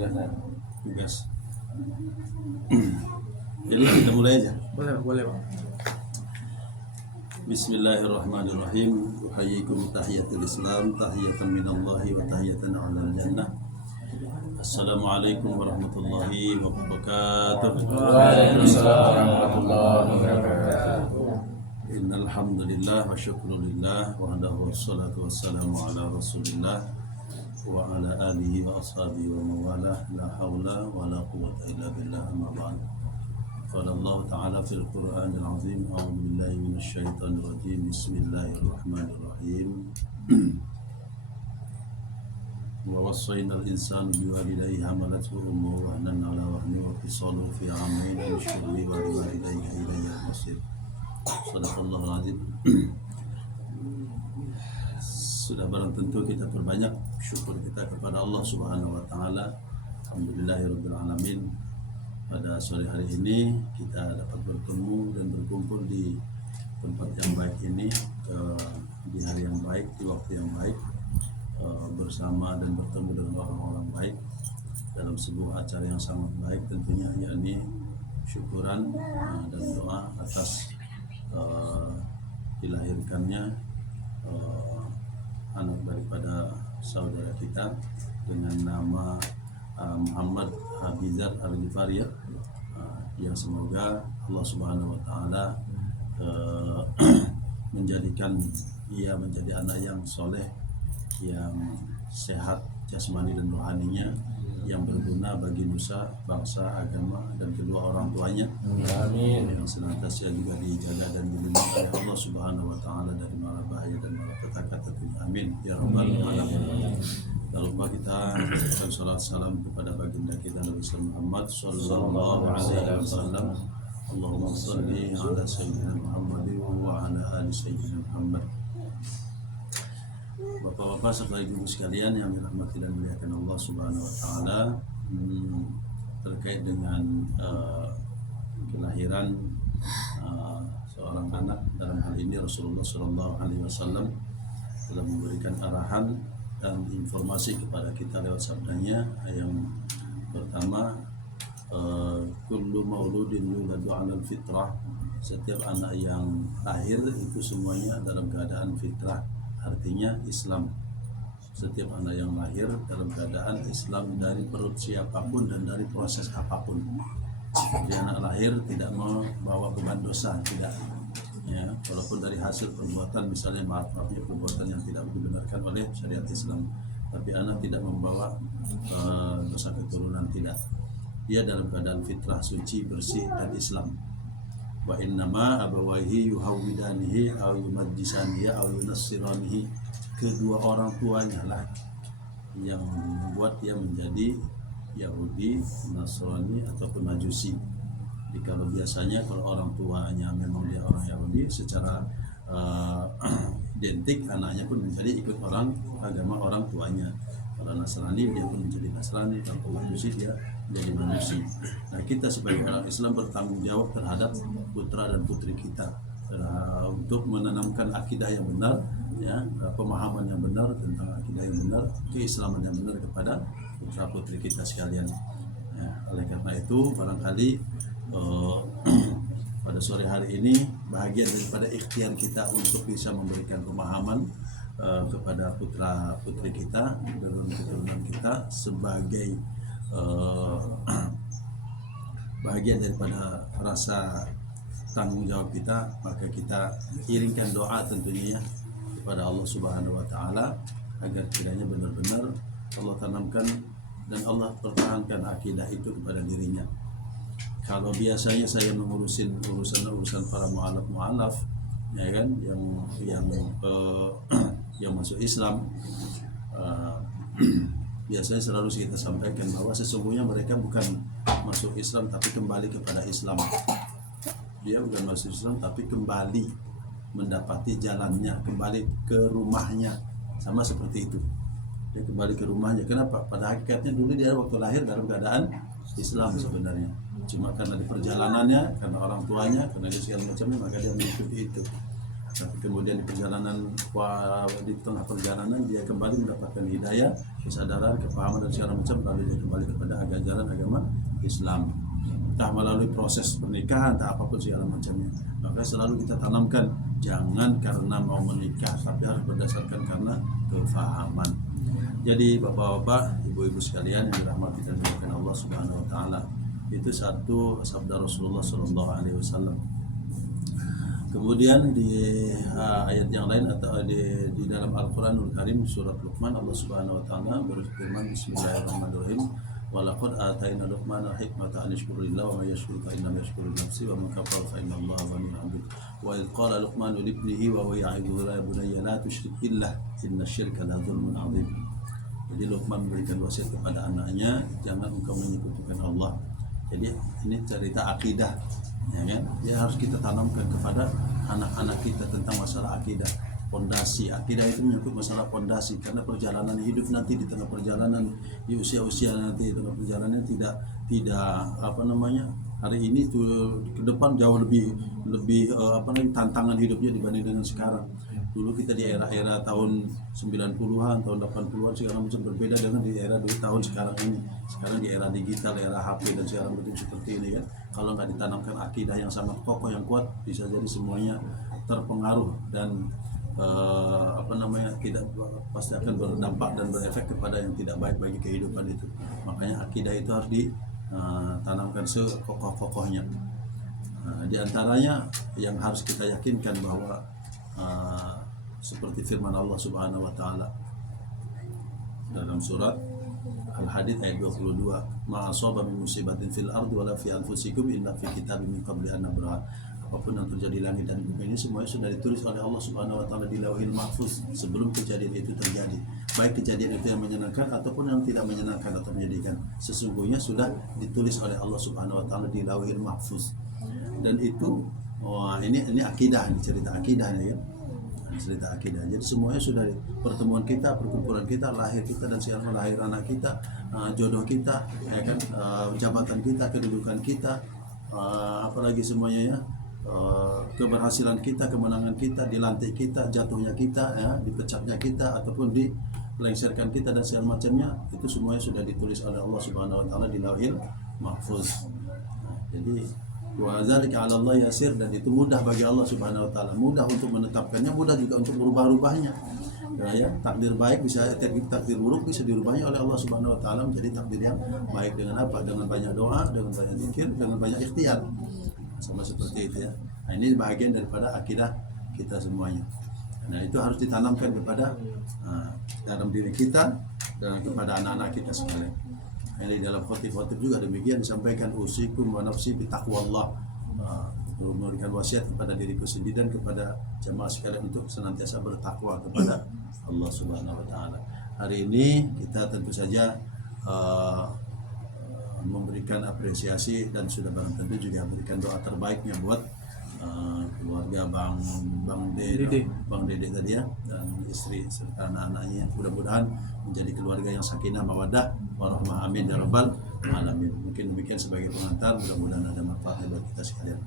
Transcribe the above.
tugas. Yaudah, kita mulai aja. Boleh Bang. Bismillahirrahmanirrahim. Uhayyikum tahiyatul Islam, tahiyatan minallahi wa tahiyatan 'alal jannah. Assalamualaikum warahmatullahi wabarakatuh. Waalaikumsalam warahmatullahi wabarakatuh. Innal hamdalillah wa syukrulillah wa lahu wassalatu wassalamu ala Rasulillah wa ala alihi wa ashabihi wa mawalah, la haula wa la quwwata illa billah, amma ba'd. Qala Allah ta'ala fil Qur'anil azim, a'udzu billahi minasy syaithanir rajim. Bismillahirrahmanirrahim. Wa wassayna al-insana biwalidayhi hamalathu ummuhu wahnan 'ala wahnin wa fisaluhu fi 'amayn an ishkur li wa liwalidayka ilayya al-masir. Shadaqallahul azim. Sudah barang tentu kita perbanyak syukur kita kepada Allah Subhanahu wa taala. Alhamdulillahirabbil alamin. Pada sore hari ini kita dapat bertemu dan berkumpul di tempat yang baik ini, di hari yang baik, di waktu yang baik, bersama dan bertemu dengan orang-orang baik dalam sebuah acara yang sangat baik tentunya, yakni syukuran dan doa atas dilahirkannya anak daripada saudara kita dengan nama Muhammad Habizat Al-Ghifari, yang semoga Allah Subhanahu wa taala menjadikan ia menjadi anak yang soleh, yang sehat jasmani dan rohaninya, yang berguna bagi nusa, bangsa, agama dan kedua orang tuanya. Amin. Yang senantiasa juga dijaga dan dilindungi oleh Allah Subhanahu wa taala dari mara bahaya dan mara petaka tentunya. Amin ya rabbal alamin. Lalu kita berikan salat salam kepada baginda kita Nabi Muhammad sallallahu alaihi wasallam. Allahumma shalli ala sayyidina Muhammad wa ala ali sayyidina Muhammad. Bapak-bapak serta ibu sekalian yang dirahmati dan dimuliakan Allah Subhanahu wa taala, terkait dengan kelahiran seorang anak, dalam hal ini Rasulullah sallallahu alaihi wasallam telah memberikan arahan dan informasi kepada kita lewat sabdanya. Yang pertama, kullu mauludin yuladu 'alal fitrah. Setiap anak yang lahir itu semuanya dalam keadaan fitrah, artinya Islam. Setiap anak yang lahir dalam keadaan Islam dari perut siapapun dan dari proses apapun. Jadi anak lahir tidak membawa beban dosa, tidak. Ya, walaupun dari hasil perbuatan, misalnya maaf-maafnya perbuatan yang tidak dibenarkan oleh syariat Islam, tapi anak tidak membawa dosa keturunan, tidak. Dia dalam keadaan fitrah, suci, bersih dan Islam. Wa innama abawaihi yuhawidanihi aw yumajjisanihi aw yunassiranihi. Kedua orang tuanya lah yang membuat dia menjadi Yahudi, Nasrani ataupun Majusi. Jadi kalau biasanya kalau orang tuanya memang dia orang Yahudi, secara identik anaknya pun menjadi ikut orang agama orang tuanya. Kalau Nasrani dia pun menjadi Nasrani, kalau Majusi dia menjadi Majusi. Nah, kita sebagai orang Islam bertanggung jawab terhadap putra dan putri kita untuk menanamkan akidah yang benar, ya, pemahaman yang benar tentang akidah yang benar, keislaman yang benar kepada putra putri kita sekalian. Ya, oleh karena itu barangkali pada sore hari ini bahagian daripada ikhtiar kita untuk bisa memberikan pemahaman kepada putra putri kita dan keturunan kita sebagai bahagian daripada rasa tanggung jawab kita, maka kita iringkan doa tentunya ya kepada Allah Subhanahu wa taala agar kiranya benar-benar Allah tanamkan dan Allah pertahankan akidah itu kepada dirinya. Kalau biasanya saya mengurusin urusan para mu'alaf, ya kan, yang masuk Islam, biasanya selalu kita sampaikan bahwa sesungguhnya mereka bukan masuk Islam tapi kembali kepada Islam. Dia bukan masuk Islam tapi kembali mendapati jalannya, kembali ke rumahnya, sama seperti itu. Dia kembali ke rumahnya. Kenapa? Pada hakikatnya dulu dia waktu lahir dalam keadaan Islam sebenarnya. Cuma karena di perjalanannya, karena orang tuanya, karena dia segala macamnya, maka dia mengikuti itu. Tapi kemudian di tengah perjalanan dia kembali mendapatkan hidayah kesadaran, kepahaman dan segala macam, lalu dia kembali kepada ajaran agama Islam. Entah melalui proses pernikahan, entah apapun segala macamnya. Maka selalu kita tanamkan, jangan karena mau menikah, tapi harus berdasarkan karena kefahaman. Jadi bapak-bapak, ibu-ibu sekalian yang dirahmati dan dimuliakan Allah Subhanahu wa taala, itu satu sabda Rasulullah sallallahu alaihi wasallam. Kemudian di ayat yang lain atau di dalam Al-Qur'anul Karim surat Luqman, Allah Subhanahu wa taala berfirman, bismillahirrahmanirrahim, walaqad atayna Luqmana hikmata an yashkura lillahi wa may yashkur fa innama yashkuru li nafsihi wa man kafara fa inna Allaha ghaniyyun 'hamid. Wa idh qala Luqmanu li ibnihi wa huwa ya'iduhu ya bunayya la tusyrik billah inna syirka la dzulmun 'adzim. Jadi Luqman memberikan wasiat kepada anaknya, jangan engkau menyekutukan Allah. Jadi ini cerita akidah, ya kan? Dia harus kita tanamkan kepada anak-anak kita tentang masalah akidah. Pondasi akidah itu menyangkut masalah pondasi, karena perjalanan hidup nanti di tengah perjalanan, di usia-usia nanti di tengah perjalanan tidak hari ini tuh ke depan jauh lebih tantangan hidupnya dibanding dengan sekarang. Dulu kita di era-era tahun 90-an, tahun 80-an segala macam berbeda dengan di era di tahun sekarang ini. Sekarang di era digital, era HP dan segala macam seperti ini kan. Kalau nggak ditanamkan akidah yang sangat kokoh yang kuat, bisa jadi semuanya terpengaruh dan tidak pasti akan berdampak dan berefek kepada yang tidak baik bagi kehidupan itu. Makanya akidah itu harus ditanamkan sekokoh-kokohnya. Di antaranya yang harus kita yakinkan bahwa seperti firman Allah Subhanahu wa taala dalam surat Al-Hadid ayat 22, ma asaba min musibatin fil ardi wala fi anfusikum illa fi kitabim min qabli an nabraha. Apapun yang terjadi di langit dan bumi ini semuanya sudah ditulis oleh Allah Subhanahu wa taala di Lauhil Mahfuz sebelum kejadian itu terjadi. Baik kejadian itu yang menyenangkan ataupun yang tidak menyenangkan atau menyedihkan, sesungguhnya sudah ditulis oleh Allah Subhanahu wa taala di Lauhil Mahfuz. Dan itu ini akidah, ini cerita akidahnya ya. Cerita akidah. Jadi semuanya sudah pertemuan kita, perkumpulan kita, lahir kita dan segala lahir anak kita, jodoh kita, ya kan, jabatan kita, kedudukan kita, apalagi semuanya ya, keberhasilan kita, kemenangan kita, dilantik kita, jatuhnya kita, ya, dipecatnya kita ataupun dilengserkan kita dan segala macamnya, itu semuanya sudah ditulis oleh Allah Subhanahu wa taala di Lauhil Mahfuz. Jadi wa zalika 'ala Allah yasir, dan itu mudah bagi Allah Subhanahu wa taala, mudah untuk menetapkannya, mudah juga untuk berubah-ubahnya. Ya, takdir baik bisa, takdir buruk bisa dirubahnya oleh Allah Subhanahu wa taala menjadi takdir yang baik dengan apa? Dengan banyak doa, dengan banyak zikir, dengan banyak ikhtiar. Sama seperti itu ya. Nah, ini bagian daripada akidah kita semuanya. Nah, itu harus ditanamkan kepada dalam diri kita dan kepada anak-anak kita sekalian. Ini dalam khotib-khotib juga demikian disampaikan, usikum wa nafsi bi taqwallah, memberikan wasiat kepada diriku sendiri dan kepada jamaah sekalian untuk senantiasa bertakwa kepada Allah Subhanahu wa taala. Hari ini kita tentu saja memberikan apresiasi dan sudah barang tentu juga memberikan doa terbaiknya buat keluarga Bang Dede tadi ya, dan istri serta anak-anaknya. Mudah-mudahan menjadi keluarga yang sakinah mawaddah warahmah, amin ya rabbal alamin. Mungkin demikian sebagai pengantar, mudah-mudahan ada manfaatnya buat kita sekalian.